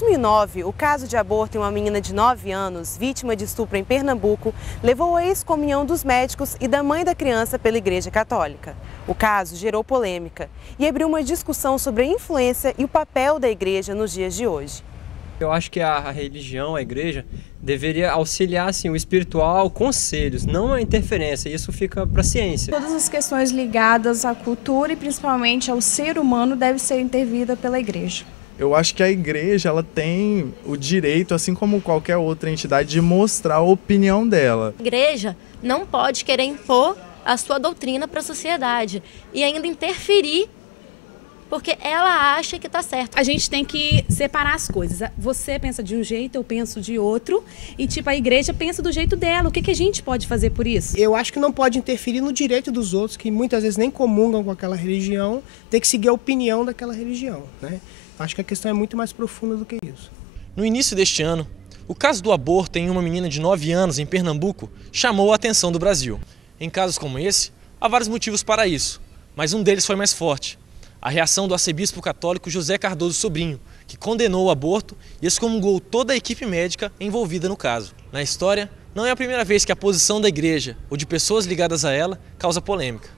2009, o caso de aborto em uma menina de 9 anos, vítima de estupro em Pernambuco, levou à excomunhão dos médicos e da mãe da criança pela Igreja Católica. O caso gerou polêmica e abriu uma discussão sobre a influência e o papel da Igreja nos dias de hoje. Eu acho que a religião, a igreja, deveria auxiliar assim, o espiritual, conselhos, não a interferência. Isso fica para a ciência. Todas as questões ligadas à cultura e principalmente ao ser humano devem ser intervidas pela igreja. Eu acho que a igreja ela tem o direito, assim como qualquer outra entidade, de mostrar a opinião dela. A igreja não pode querer impor a sua doutrina para a sociedade e ainda interferir porque ela acha que está certo. A gente tem que separar as coisas. Você pensa de um jeito, eu penso de outro. E a igreja pensa do jeito dela. O que a gente pode fazer por isso? Eu acho que não pode interferir no direito dos outros, que muitas vezes nem comungam com aquela religião, tem que seguir a opinião daquela religião, né? Acho que a questão é muito mais profunda do que isso. No início deste ano, o caso do aborto em uma menina de 9 anos em Pernambuco chamou a atenção do Brasil. Em casos como esse, há vários motivos para isso, mas um deles foi mais forte. A reação do arcebispo católico José Cardoso Sobrinho, que condenou o aborto e excomungou toda a equipe médica envolvida no caso. Na história, não é a primeira vez que a posição da igreja ou de pessoas ligadas a ela causa polêmica.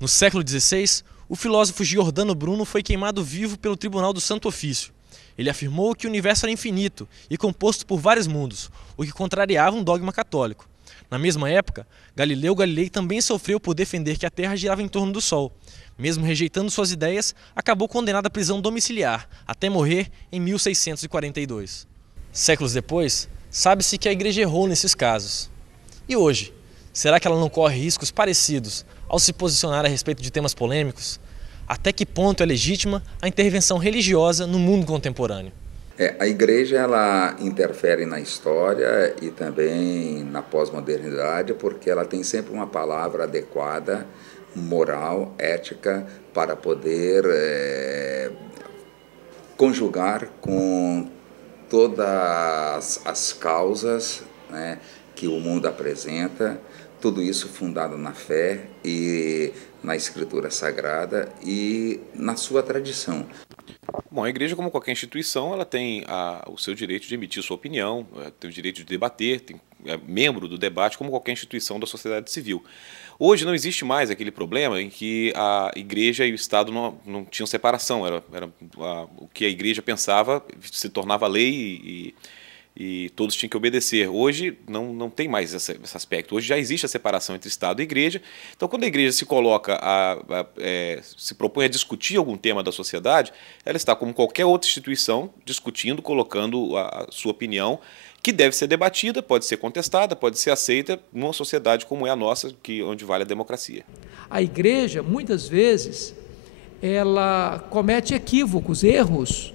No século XVI, o filósofo Giordano Bruno foi queimado vivo pelo Tribunal do Santo Ofício. Ele afirmou que o universo era infinito e composto por vários mundos, o que contrariava um dogma católico. Na mesma época, Galileu Galilei também sofreu por defender que a Terra girava em torno do Sol. Mesmo rejeitando suas ideias, acabou condenado à prisão domiciliar, até morrer em 1642. Séculos depois, sabe-se que a Igreja errou nesses casos. E hoje, será que ela não corre riscos parecidos ao se posicionar a respeito de temas polêmicos? Até que ponto é legítima a intervenção religiosa no mundo contemporâneo? A igreja ela interfere na história e também na pós-modernidade porque ela tem sempre uma palavra adequada, moral, ética, para poder conjugar com todas as causas, né, que o mundo apresenta, tudo isso fundado na fé e na Escritura Sagrada e na sua tradição. Bom, a igreja, como qualquer instituição, ela tem o seu direito de emitir sua opinião, tem o direito de debater, é membro do debate, como qualquer instituição da sociedade civil. Hoje não existe mais aquele problema em que a igreja e o Estado não tinham separação. O que a igreja pensava se tornava lei e todos tinham que obedecer. Hoje não tem mais esse aspecto. Hoje já existe a separação entre Estado e Igreja. Então, quando a Igreja se coloca, se propõe a discutir algum tema da sociedade, ela está, como qualquer outra instituição, discutindo, colocando a sua opinião, que deve ser debatida, pode ser contestada, pode ser aceita numa sociedade como é a nossa, onde vale a democracia. A Igreja, muitas vezes, ela comete equívocos, erros,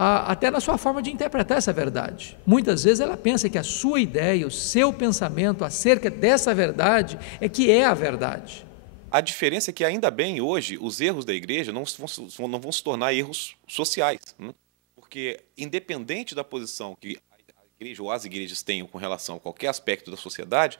até na sua forma de interpretar essa verdade. Muitas vezes ela pensa que a sua ideia, o seu pensamento acerca dessa verdade é que é a verdade. A diferença é que, ainda bem, hoje, os erros da igreja não vão se tornar erros sociais, né? Porque, independente da posição que a igreja ou as igrejas tenham com relação a qualquer aspecto da sociedade,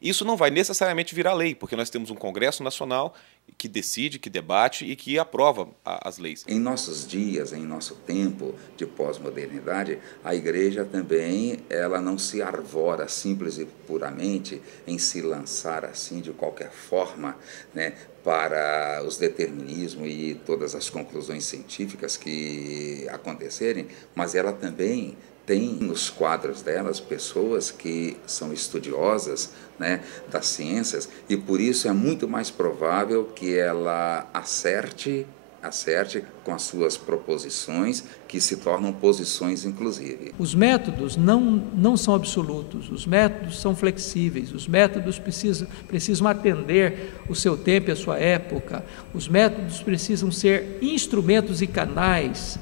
isso não vai necessariamente virar lei, porque nós temos um Congresso Nacional que decide, que debate e que aprova as leis. Em nossos dias, em nosso tempo de pós-modernidade, a igreja também ela não se arvora simples e puramente em se lançar assim de qualquer forma, né, para os determinismos e todas as conclusões científicas que acontecerem, mas ela também tem nos quadros delas pessoas que são estudiosas, né, das ciências e por isso é muito mais provável que ela acerte com as suas proposições, que se tornam posições inclusive. Os métodos não são absolutos, os métodos são flexíveis, os métodos precisam atender o seu tempo e a sua época, os métodos precisam ser instrumentos e canais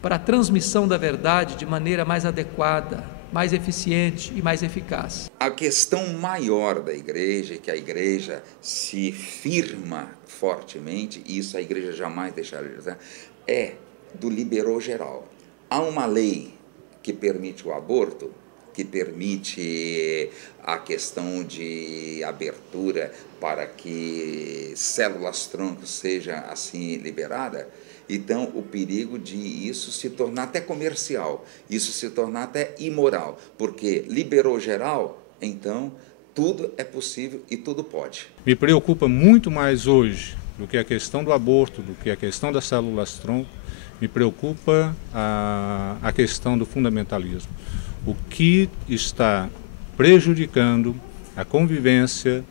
para a transmissão da verdade de maneira mais adequada, mais eficiente e mais eficaz. A questão maior da igreja, que a igreja se firma fortemente, e isso a igreja jamais deixará de dizer, é do liberou geral. Há uma lei que permite o aborto, que permite a questão de abertura para que células-tronco seja assim liberada. Então, o perigo de isso se tornar até comercial, isso se tornar até imoral, porque liberou geral, então tudo é possível e tudo pode. Me preocupa muito mais hoje do que a questão do aborto, do que a questão das células-tronco, me preocupa a questão do fundamentalismo. O que está prejudicando a convivência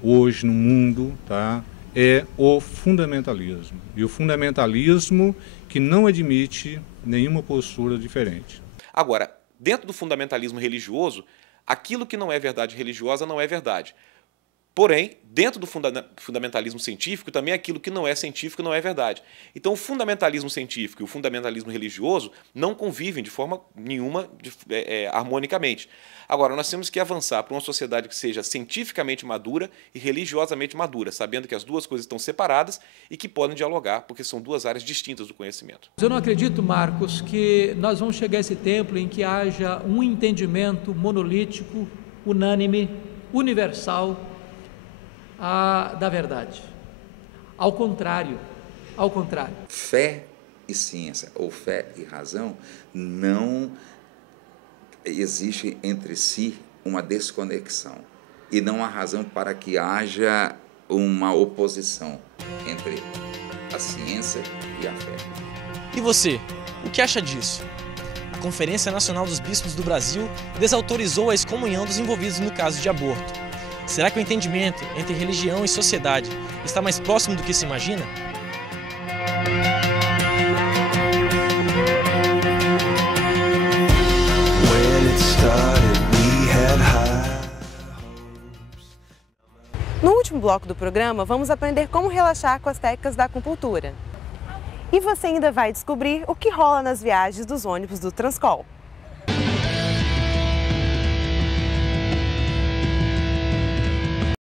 hoje no mundo, tá, é o fundamentalismo. E o fundamentalismo que não admite nenhuma postura diferente. Agora, dentro do fundamentalismo religioso, aquilo que não é verdade religiosa não é verdade. Porém, dentro do fundamentalismo científico, também aquilo que não é científico não é verdade. Então, o fundamentalismo científico e o fundamentalismo religioso não convivem de forma nenhuma harmonicamente. Agora, nós temos que avançar para uma sociedade que seja cientificamente madura e religiosamente madura, sabendo que as duas coisas estão separadas e que podem dialogar, porque são duas áreas distintas do conhecimento. Eu não acredito, Marcos, que nós vamos chegar a esse tempo em que haja um entendimento monolítico, unânime, universal, da verdade. Ao contrário. Fé e ciência, ou fé e razão, não existe entre si uma desconexão. E não há razão para que haja uma oposição entre a ciência e a fé. E você, o que acha disso? A Conferência Nacional dos Bispos do Brasil desautorizou a excomunhão dos envolvidos no caso de aborto. Será que o entendimento entre religião e sociedade está mais próximo do que se imagina? No último bloco do programa, vamos aprender como relaxar com as técnicas da acupuntura. E você ainda vai descobrir o que rola nas viagens dos ônibus do Transcol.